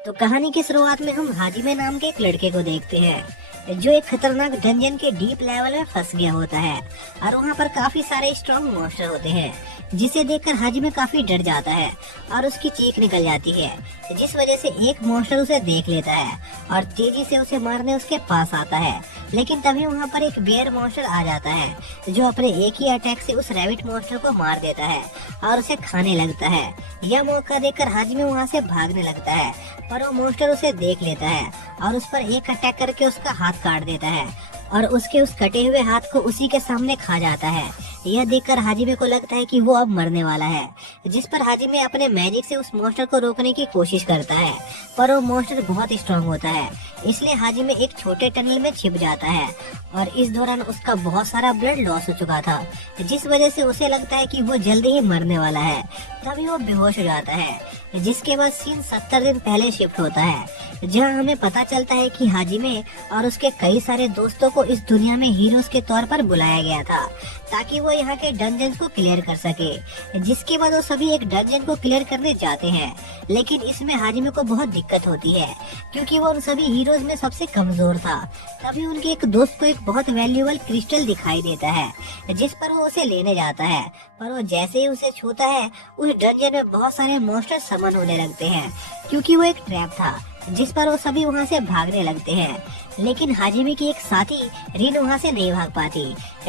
तो कहानी की शुरुआत में हम हाजिमे नाम के एक लड़के को देखते हैं जो एक खतरनाक डंजन के डीप लेवल में फंस गया होता है और वहाँ पर काफी सारे स्ट्रॉन्ग मॉन्स्टर होते हैं, जिसे देखकर हाजिमे काफी डर जाता है और उसकी चीख निकल जाती है, जिस वजह से एक मॉन्स्टर उसे देख लेता है और तेजी से उसे मारने उसके पास आता है। लेकिन तभी वहाँ पर एक बेयर मॉन्स्टर आ जाता है जो अपने एक ही अटैक से उस रैबिट मॉन्स्टर को मार देता है और उसे खाने लगता है। यह मौका देखकर हाजिमे वहाँ से भागने लगता है, पर वो मॉन्स्टर उसे देख लेता है और उस पर एक अटैक करके उसका हाथ काट देता है और उसके उस कटे हुए हाथ को उसी के सामने खा जाता है। यह देखकर हाजिमे को लगता है कि वो अब मरने वाला है, जिस पर हाजिमे अपने मैजिक से उस मॉन्स्टर को रोकने की कोशिश करता है, पर वो मॉन्स्टर बहुत स्ट्रांग होता है, इसलिए हाजिमे एक छोटे टनल में छिप जाता है और इस दौरान उसका बहुत सारा ब्लड लॉस हो चुका था, जिस वजह से उसे लगता है कि वो जल्दी ही मरने वाला है। तभी वो बेहोश हो जाता है, जिसके बाद सीन 70 दिन पहले शिफ्ट होता है, जहां हमें पता चलता है कि हाजिमे और उसके कई सारे दोस्तों को इस दुनिया में हीरोज के तौर पर बुलाया गया था ताकि वो यहाँ के डंजन को क्लियर कर सके। जिसके बाद वो सभी एक डंजन को क्लियर करने जाते हैं, लेकिन इसमें हाजिमे को बहुत दिक्कत होती है क्योंकि वो उन सभी हीरोज में सबसे कमजोर था। तभी उनके एक दोस्त को एक बहुत वैल्यूएबल क्रिस्टल दिखाई देता है, जिस पर वो उसे लेने जाता है, पर वो जैसे ही उसे छूता है उस डंजन में बहुत सारे मॉन्स्टर समन होने लगते हैं क्योंकि वो एक ट्रैप था, जिस पर वो सभी वहाँ से भागने लगते हैं। लेकिन हाजिमे की एक साथी रिन वहाँ से नहीं भाग पाती,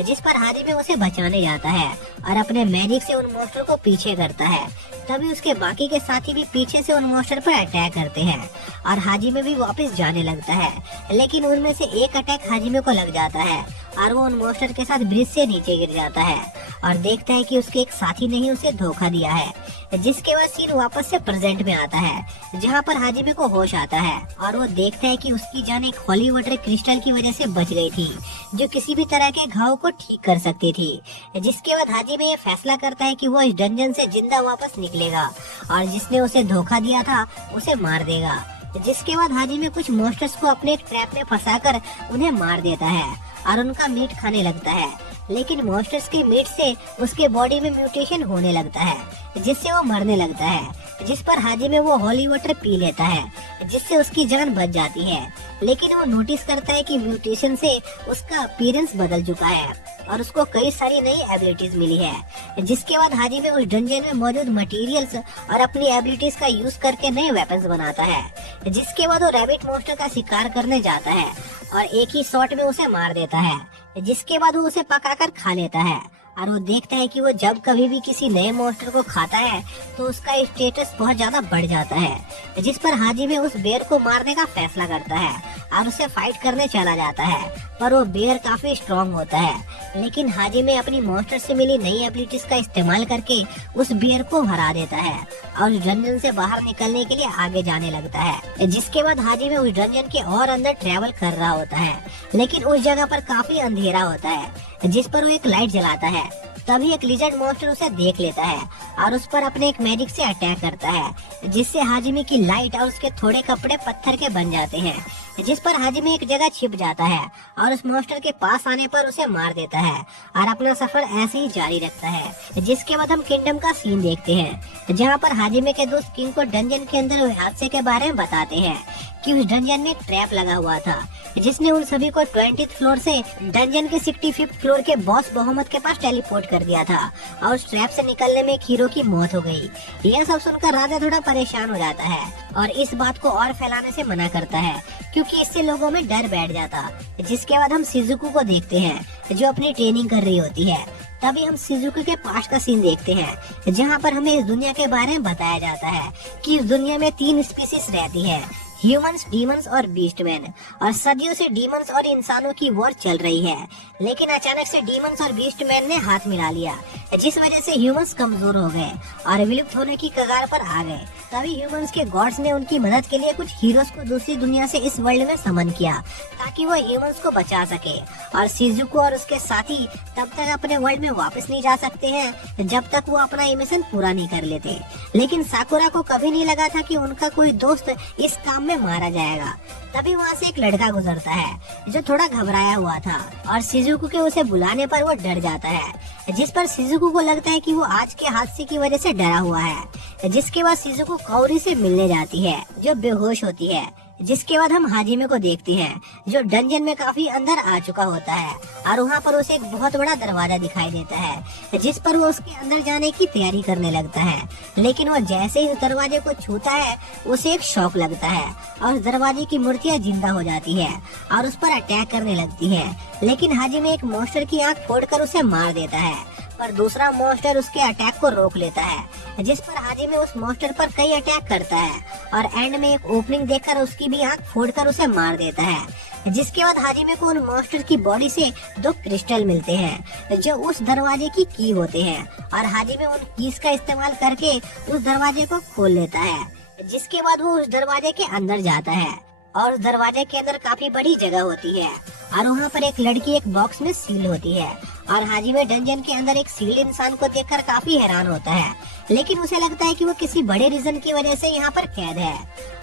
जिस पर हाजिमे उसे बचाने जाता है और अपने मैजिक से उन मॉन्स्टर को पीछे करता है। तभी उसके बाकी के साथी भी पीछे से उन मॉन्स्टर पर अटैक करते हैं और हाजिमे भी वापस जाने लगता है, लेकिन उनमें से एक अटैक हाजिमे को लग जाता है और वो उन मॉन्स्टर के साथ ब्रिज से नीचे गिर जाता है और देखता है कि उसके एक साथी ने ही उसे धोखा दिया है। जिसके बाद सीन वापस से प्रेजेंट में आता है, जहाँ पर हाजिमे को होश आता है और वो देखता है कि उसकी जान एक होली वाटर क्रिस्टल की वजह से बच गई थी, जो किसी भी तरह के घाव को ठीक कर सकती थी। जिसके बाद हाजिमे ये फैसला करता है कि वो इस डंजन से जिंदा वापस निकलेगा और जिसने उसे धोखा दिया था उसे मार देगा। जिसके बाद हाजिमे कुछ मॉन्स्टर्स को अपने एक ट्रैप में फंसाकर उन्हें मार देता है और उनका मीट खाने लगता है, लेकिन मॉन्स्टर्स के मीट से उसके बॉडी में म्यूटेशन होने लगता है, जिससे वो मरने लगता है। जिस पर हाजिमे वो होली वाटर पी लेता है, जिससे उसकी जान बच जाती है। लेकिन वो नोटिस करता है कि म्यूटेशन से उसका अपीयरेंस बदल चुका है और उसको कई सारी नई एबिलिटीज मिली है। जिसके बाद हाजिमे उस डंजन में मौजूद मटेरियल्स और अपनी एबिलिटीज का यूज करके नए वेपन्स बनाता है। जिसके बाद वो रैबिट मॉन्स्टर का शिकार करने जाता है और एक ही शॉट में उसे मार देता है। जिसके बाद वो उसे पकाकर खा लेता है और वो देखता है कि वो जब कभी भी किसी नए मॉन्स्टर को खाता है तो उसका स्टेटस बहुत ज्यादा बढ़ जाता है। जिस पर हाजिमे उस बेर को मारने का फैसला करता है और उसे फाइट करने चला जाता है, पर वो बेर काफी स्ट्रॉन्ग होता है। लेकिन हाजिमे अपनी मॉन्स्टर से मिली नई एबिलिटीज का इस्तेमाल करके उस बेर को हरा देता है और उस डंजन से बाहर निकलने के लिए आगे जाने लगता है। जिसके बाद हाजिमे उस डंजन के और अंदर ट्रेवल कर रहा होता है, लेकिन उस जगह पर काफी अंधेरा होता है, जिस पर वो एक लाइट जलाता है। तभी एक लिजर्ड मॉन्स्टर उसे देख लेता है और उस पर अपने एक मैजिक से अटैक करता है, जिससे हाजिमे की लाइट और उसके थोड़े कपड़े पत्थर के बन जाते हैं। जिस पर हाजिमे एक जगह छिप जाता है और उस मॉन्स्टर के पास आने पर उसे मार देता है और अपना सफर ऐसे ही जारी रखता है। जिसके बाद हम किंगडम का सीन देखते हैं, जहाँ पर हाजिमे के दोस्त किंग को डंजन के अंदर हुए हादसे के बारे में बताते हैं कि उस डंजन में एक ट्रैप लगा हुआ था, जिसने उन सभी को 20th फ्लोर से डंजन के 65th फ्लोर के बॉस बहुमत के पास टेलीपोर्ट कर दिया था और उस ट्रैप से निकलने में एक हीरो की मौत हो गई। यह सब सुनकर राजा थोड़ा परेशान हो जाता है और इस बात को और फैलाने से मना करता है क्योंकि इससे लोगों में डर बैठ जाता। जिसके बाद हम शिजुको को देखते हैं जो अपनी ट्रेनिंग कर रही होती है। तभी हम शिजुको के पास्ट का सीन देखते हैं, जहाँ पर हमें इस दुनिया के बारे में बताया जाता है कि इस दुनिया में 3 स्पीसीज रहती है, ह्यूमंस, डीमंस और बीस्टमैन। और सदियों से डीमंस और इंसानों की वॉर चल रही है, लेकिन अचानक से डीमंस और बीस्टमैन ने हाथ मिला लिया, जिस वजह से ह्यूमंस कमजोर हो गए और विलुप्त होने की कगार पर आ गए। तभी ह्यूमंस के गॉड्स ने उनकी मदद के लिए कुछ हीरोज को दूसरी दुनिया से इस वर्ल्ड में समन किया ताकि वो ह्यूमंस को बचा सके। और शिजुको और उसके साथी तब तक अपने वर्ल्ड में वापस नहीं जा सकते हैं जब तक वो अपना मिशन पूरा नहीं कर लेते। लेकिन साकुरा को कभी नहीं लगा था कि उनका कोई दोस्त इस काम में मारा जाएगा। तभी वहाँ से एक लड़का गुजरता है जो थोड़ा घबराया हुआ था और शिजुको के उसे बुलाने पर वो डर जाता है, जिस पर शिजुको को लगता है कि वो आज के हादसे की वजह से डरा हुआ है। जिसके बाद शिजुको काओरी से मिलने जाती है जो बेहोश होती है। जिसके बाद हम हाजिमे को देखते हैं जो डंजन में काफी अंदर आ चुका होता है और वहाँ पर उसे एक बहुत बड़ा दरवाजा दिखाई देता है, जिस पर वो उसके अंदर जाने की तैयारी करने लगता है। लेकिन वो जैसे ही उस दरवाजे को छूता है उसे एक शॉक लगता है और उस दरवाजे की मूर्तियाँ जिंदा हो जाती है और उस पर अटैक करने लगती है। लेकिन हाजिमे एक मॉन्स्टर की आँख फोड़कर उसे मार देता है, पर दूसरा मॉन्स्टर उसके अटैक को रोक लेता है, जिस पर हाजिमे उस मॉन्स्टर पर कई अटैक करता है और एंड में एक ओपनिंग देखकर उसकी भी आंख फोड़कर उसे मार देता है। जिसके बाद हाजिमे को उन मॉन्स्टर की बॉडी से 2 क्रिस्टल मिलते हैं जो उस दरवाजे की की होते हैं और हाजिमे उन कीज का इस्तेमाल करके उस दरवाजे को खोल लेता है। जिसके बाद वो उस दरवाजे के अंदर जाता है और उस दरवाजे के अंदर काफी बड़ी जगह होती है और वहाँ पर एक लड़की एक बॉक्स में सील होती है और हाजिमे डंजन के अंदर एक सील इंसान को देखकर काफी हैरान होता है। लेकिन उसे लगता है कि वो किसी बड़े रीजन की वजह से यहाँ पर कैद है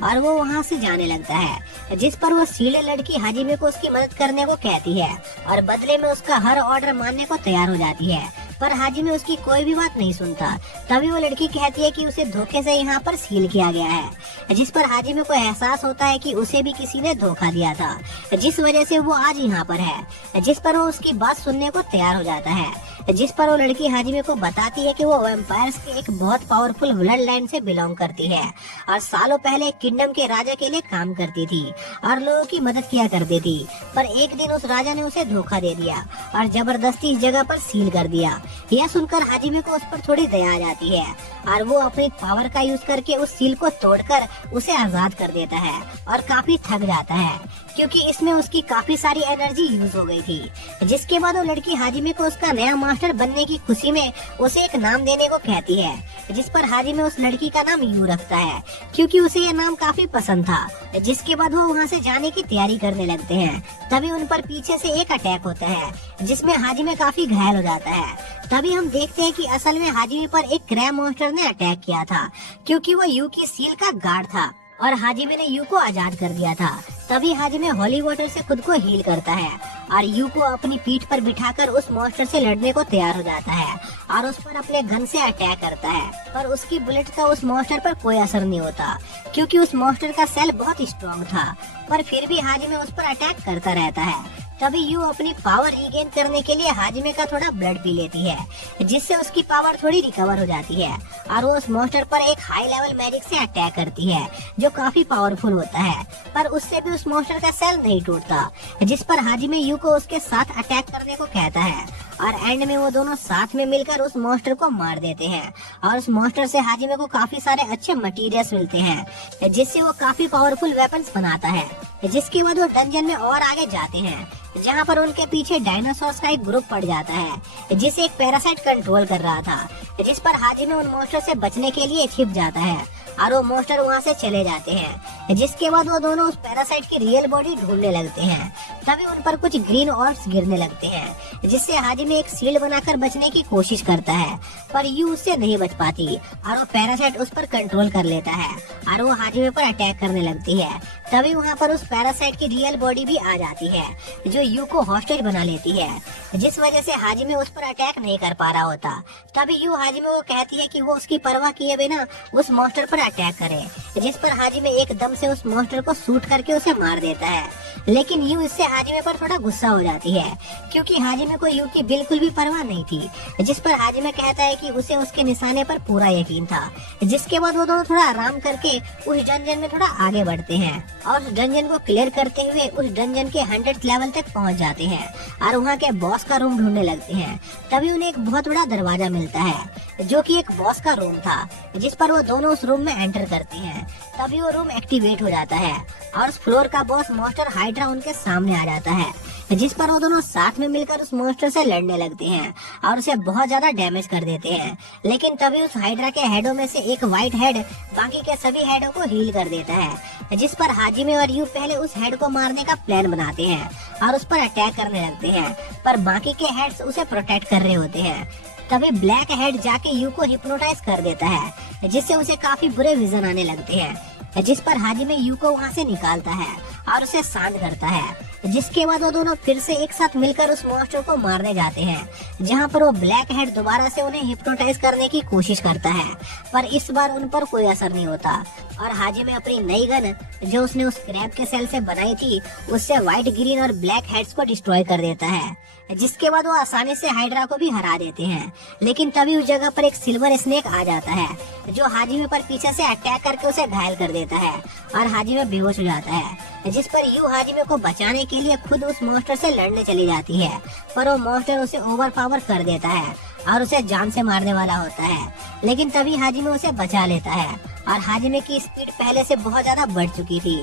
और वो वहाँ से जाने लगता है, जिस पर वो सीले लड़की हाजिमे को उसकी मदद करने को कहती है और बदले में उसका हर ऑर्डर मानने को तैयार हो जाती है। पर हाजिमे उसकी कोई भी बात नहीं सुनता। तभी वो लड़की कहती है कि उसे धोखे से यहाँ पर सील किया गया है, जिस पर हाजिमे को एहसास होता है कि उसे भी किसी ने धोखा दिया था, जिस वजह से वो आज यहाँ पर है। जिस पर वो उसकी बात सुनने को तैयार हो जाता है, जिस पर वो लड़की हाजिमे को बताती है कि वो वैम्पायर्स के एक बहुत पावरफुल ब्लड लाइन से बिलोंग करती है और सालों पहले किंगडम के राजा के लिए काम करती थी और लोगों की मदद किया करती थी। पर एक दिन उस राजा ने उसे धोखा दे दिया और जबरदस्ती इस जगह पर सील कर दिया। यह सुनकर हाजिमे को उस पर थोड़ी दया आ जाती है और वो अपनी पावर का यूज करके उस सील को तोड़कर उसे आजाद कर देता है और काफी थक जाता है क्योंकि इसमें उसकी काफी सारी एनर्जी यूज हो गई थी। जिसके बाद वो लड़की हाजिमे को उसका नया मास्टर बनने की खुशी में उसे एक नाम देने को कहती है, जिस पर हाजिमे उस लड़की का नाम यू रखता है क्योंकि उसे यह नाम काफी पसंद था। जिसके बाद वो वहाँ से जाने की तैयारी करने लगते हैं। तभी उन पर पीछे से एक अटैक होता है जिसमें हाजिमे काफी घायल हो जाता है। तभी हम देखते हैं कि असल में हाजिमे पर एक क्रैब मॉन्स्टर ने अटैक किया था क्योंकि वो यू की सील का गार्ड था और हाजिमे ने यू को आजाद कर दिया था। तभी हाजिमे होली वाटर से खुद को हील करता है और यू को अपनी पीठ पर बिठाकर उस मॉन्स्टर से लड़ने को तैयार हो जाता है और उस पर अपने गन से अटैक करता है। पर उसकी बुलेट का उस मॉन्स्टर पर कोई असर नहीं होता क्योंकि उस मॉन्स्टर का सेल बहुत स्ट्रॉन्ग था, पर फिर भी हाजिमे उस पर अटैक करता रहता है। तभी यू अपनी पावर रीगेन करने के लिए हाजिमे का थोड़ा ब्लड पी लेती है, जिससे उसकी पावर थोड़ी रिकवर हो जाती है और वो उस मॉन्स्टर पर एक हाई लेवल मैजिक से अटैक करती है जो काफी पावरफुल होता है। पर उससे भी उस मॉन्स्टर का सेल नहीं टूटता, जिस पर हाजिमे यू को उसके साथ अटैक करने को कहता है और एंड में वो दोनों साथ में मिलकर उस मॉन्स्टर को मार देते हैं और उस मॉन्स्टर से हाजिमे को काफी सारे अच्छे मटेरियल्स मिलते हैं, जिससे वो काफी पावरफुल वेपन्स बनाता है। जिसके बाद वो डंजन में और आगे जाते हैं जहाँ पर उनके पीछे डायनासोर्स का एक ग्रुप पड़ जाता है जिसे एक पैरासाइट कंट्रोल कर रहा था, जिस पर हाजिमे उन मॉन्स्टर से बचने के लिए छिप जाता है और वो मॉन्स्टर वहाँ से चले जाते हैं। जिसके बाद वो दोनों उस पैरासाइट की रियल बॉडी ढूंढने लगते हैं। तभी उन पर कुछ ग्रीन ऑर्ब्स गिरने लगते हैं, जिससे हाजिमे एक शील्ड बनाकर बचने की कोशिश करता है, पर यू उससे नहीं बच पाती और वो पैरासाइट उस पर कंट्रोल कर लेता है और वो हाजिमे पर अटैक करने लगती है। तभी वहाँ पर उस पैरासाइट की रियल बॉडी भी आ जाती है जो यू को हॉस्टेज बना लेती है, जिस वजह से हाजिमे उस पर अटैक नहीं कर पा रहा होता। तभी यू हाजिमे को कहती है कि वो उसकी परवाह किए बिना उस मॉन्स्टर पर अटैक करे, जिस पर हाजिमे एकदम से उस मॉन्स्टर को शूट करके उसे मार देता है। लेकिन यू इससे हाजिमे पर थोड़ा गुस्सा हो जाती है क्योंकि हाजिमे को यू की बिल्कुल भी परवाह नहीं थी, जिस पर हाजिमे कहता है कि उसे उसके निशाने पर पूरा यकीन था। जिसके बाद वो दोनों थोड़ा आराम करके उस डंजन में थोड़ा आगे बढ़ते हैं और उस डंजन को क्लियर करते हुए उस डंजन के 100th लेवल तक पहुंच जाते हैं और वहाँ के बॉस का रूम ढूंढने लगते हैं। तभी उन्हें एक बहुत बड़ा दरवाजा मिलता है जो कि एक बॉस का रूम था, जिस पर वो दोनों उस रूम में एंटर करते हैं। तभी वो रूम एक्टिवेट हो जाता है और उस फ्लोर का बॉस मॉन्स्टर हाइड्रा उनके सामने आ जाता है, जिस पर वो दोनों साथ में मिलकर उस मॉन्स्टर से लड़ने लगते हैं और उसे बहुत ज्यादा डैमेज कर देते हैं। लेकिन तभी उस हाइड्रा के हेडों में से एक व्हाइट हेड बाकी के सभी हेडों को हील कर देता है, जिस पर हाजिमे और यू पहले उस हेड को मारने का प्लान बनाते हैं और उस पर अटैक करने लगते हैं, पर बाकी के हेड्स उसे प्रोटेक्ट कर रहे होते हैं। तभी ब्लैक हेड जाके यू को हिप्नोटाइज कर देता है, जिससे उसे काफी बुरे विजन आने लगते हैं। जिस पर हाजिमे यू को वहाँ से निकालता है और उसे शांत करता है। जिसके बाद वो दोनों फिर से एक साथ मिलकर उस मॉन्स्टर को मारने जाते हैं, जहाँ पर वो ब्लैक हेड दोबारा से उन्हें हिप्नोटाइज करने की कोशिश करता है, पर इस बार उन पर कोई असर नहीं होता और हाजिमे अपनी नई गन जो उसने उस क्रैब के सेल से बनाई थी उससे व्हाइट, ग्रीन और ब्लैक हेड्स को डिस्ट्रॉय कर देता है। जिसके बाद वो आसानी से हाइड्रा को भी हरा देते हैं। लेकिन तभी उस जगह पर एक सिल्वर स्नेक आ जाता है जो हाजिमे पर पीछे से अटैक करके उसे घायल कर देता है और हाजिमे बेहोश हो जाता है। जिस पर यू हाजिमे को बचाने के लिए खुद उस मॉन्स्टर से लड़ने चली जाती है, पर वो मॉन्स्टर उसे ओवर पावर कर देता है और उसे जान से मारने वाला होता है। लेकिन तभी हाजिमे उसे बचा लेता है और हाजिमे की स्पीड पहले से बहुत ज्यादा बढ़ चुकी थी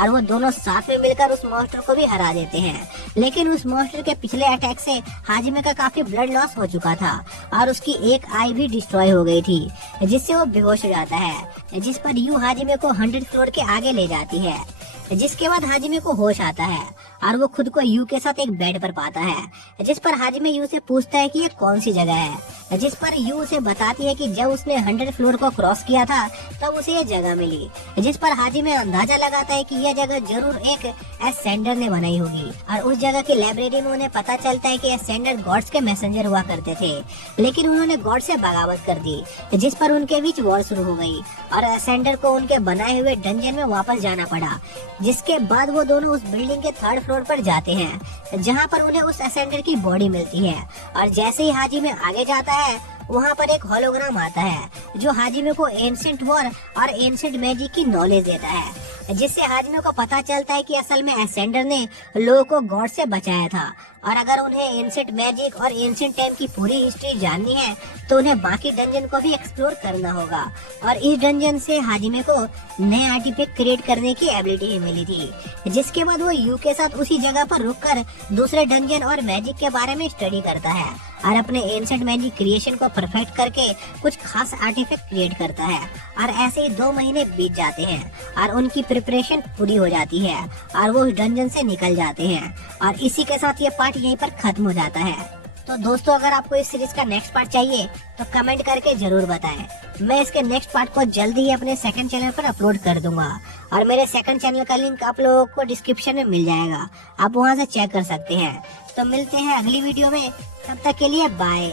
और वो दोनों साथ में मिलकर उस मॉन्स्टर को भी हरा देते हैं। लेकिन उस मॉन्स्टर के पिछले अटैक से हाजिमे का काफी ब्लड लॉस हो चुका था और उसकी एक आई भी डिस्ट्रॉय हो गई थी, जिससे वो बेहोश हो जाता है। जिस पर यू हाजिमे को 100 फ्लोर के आगे ले जाती है। जिसके बाद हाजिमे को होश आता है और वो खुद को यू के साथ एक बेड पर पाता है। जिस पर हाजिमे यू से पूछता है कि ये कौन सी जगह है। जिस पर यू उसे बताती है कि जब उसने 100 फ्लोर को क्रॉस किया था तब उसे ये जगह मिली। जिस पर हाजिमे अंदाजा लगाता है कि यह जगह जरूर एक एसेंडर ने बनाई होगी और उस जगह की लाइब्रेरी में उन्हें पता चलता है कि एसेंडर गॉड्स के मैसेंजर हुआ करते थे, लेकिन उन्होंने गॉड से बगावत कर दी। जिस पर उनके बीच वॉर शुरू हो गई और एसेंडर को उनके बनाए हुए डंजन में वापस जाना पड़ा। जिसके बाद वो दोनों उस बिल्डिंग के 3rd फ्लोर पर जाते हैं, जहाँ पर उन्हें उस एसेंडर की बॉडी मिलती है और जैसे ही हाजिमे आगे जाता है वहाँ पर एक होलोग्राम आता है जो हाजिमे को एंशिएंट वॉर और एंशिएंट मैजिक की नॉलेज देता है। जिससे हाजिमे को पता चलता है कि असल में एसेंडर ने लोगों को गॉड से बचाया था और अगर उन्हें एंशिएंट मैजिक और एंशिएंट टाइम की पूरी हिस्ट्री जाननी है तो उन्हें बाकी डंजन को भी एक्सप्लोर करना होगा। और इस डंजन से हाजिमे को नए आर्टिफैक्ट क्रिएट करने की एबिलिटी मिली थी। जिसके बाद वो यू के साथ उसी जगह पर रुककर दूसरे डंजन और मैजिक के बारे में स्टडी करता है और अपने एंशिएंट मैजिक क्रिएशन को परफेक्ट करके कुछ खास आर्टिफैक्ट क्रिएट करता है। और ऐसे ही 2 महीने बीत जाते हैं और उनकी प्रिपरेशन पूरी हो जाती है और वो उस डंजन से निकल जाते हैं। और इसी के साथ ये पार्ट यहीं पर खत्म हो जाता है। तो दोस्तों, अगर आपको इस सीरीज का नेक्स्ट पार्ट चाहिए तो कमेंट करके जरूर बताएं। मैं इसके नेक्स्ट पार्ट को जल्दी ही अपने सेकंड चैनल पर अपलोड कर दूंगा और मेरे सेकंड चैनल का लिंक आप लोगों को डिस्क्रिप्शन में मिल जाएगा, आप वहां से चेक कर सकते हैं। तो मिलते हैं अगली वीडियो में, तब तक के लिए बाय।